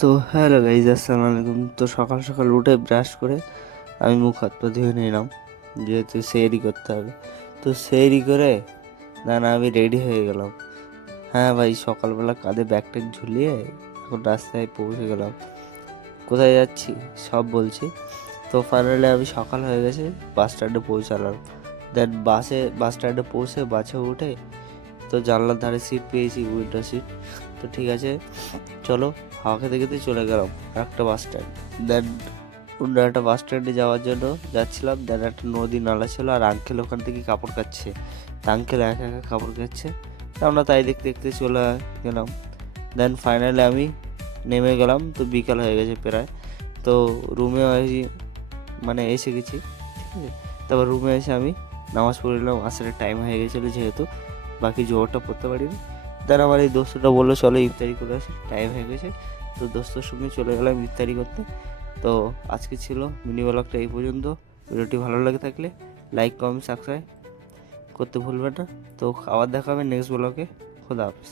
তো hello guys, আসসালামু আলাইকুম। তো সকাল সকাল উঠে ব্রাশ করে আমি মুখ হাত পা ধুয়ে নিলাম, যেহেতু সেহরি করতে হবে। তো সেহরি করে আমি রেডি হয়ে গেলাম। হ্যাঁ ভাই, সকালবেলা কাঁধে ব্যাগ ট্যাগ ঝুলিয়ে এখন রাস্তায় পৌঁছে গেলাম। কোথায় যাচ্ছি সব বলছি। তো ফাইনালি আমি সকাল হয়ে গেছে, বাস স্ট্যান্ডে পৌঁছালাম। দেন বাস স্ট্যান্ডে পৌঁছে বাসে উঠে তো জানলার ধারে সিট পেয়েছি, উইন্ডো সিট। তো ঠিক আছে, চলো হাওয়া খেতে খেতে চলে গেলাম একটা বাস স্ট্যান্ড। দেন অন্য একটা বাস স্ট্যান্ডে যাওয়ার জন্য যাচ্ছিলাম। দেন একটা নদী নালা ছিল, আর আঙ্কেল ওখান থেকে কাপড় কাচ্ছে। আঙ্কেল একা একা কাপড় কাচ্ছে, তো আমরা তাই দেখতে দেখতে চলে গেলাম। দেন ফাইনালি আমি নেমে গেলাম। তো বিকাল হয়ে গেছে প্রায়। তো রুমে এসে গেছি, ঠিক আছে। তারপর রুমে এসে আমি নামাজ পড়লাম, আসলে টাইম হয়ে গেছিলো যেহেতু, বাকি জোহরটা পড়তে পারিনি। দেন আমার এই দোস্তটা বললো চলো ইফতারি করে আসি, টাইম হয়ে গেছে। তো দোস্তর সঙ্গে চলে গেলাম ইফতারি করতে। তো আজকে ছিল মিনি ব্লগটা এই পর্যন্ত। ভিডিওটি ভালো লাগে থাকলে লাইক কমেন্ট সাবস্ক্রাইব করতে ভুলবেন না। তো আবার দেখা হবে নেক্সট ব্লগে। খোদা হাফেজ।